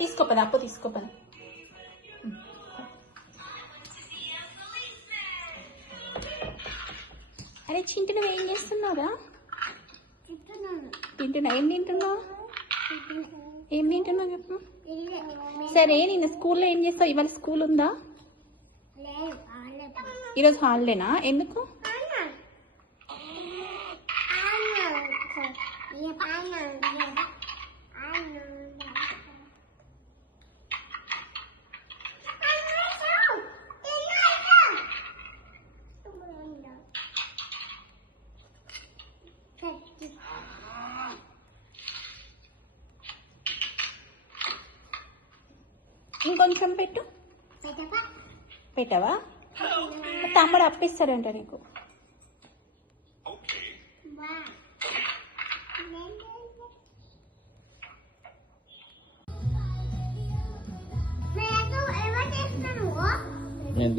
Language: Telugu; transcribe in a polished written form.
తీసుకోపని అప్పు తీసుకోపని. అరే చింటు నువ్వు ఏం చేస్తున్నావురా? తింటున్నా. ఏం తింటున్నావు? ఏం తింటున్నావు చెప్పు. సరే నిన్న స్కూల్లో ఏం చేస్తావు? ఇవాళ స్కూల్ ఉందా? ఈరోజు హాలిడేనా? ఎందుకు? ఇంకొంచెం పెట్టు. పెట్టవా? తమ్ముడు అప్పిస్తాడంట నీకు. నేను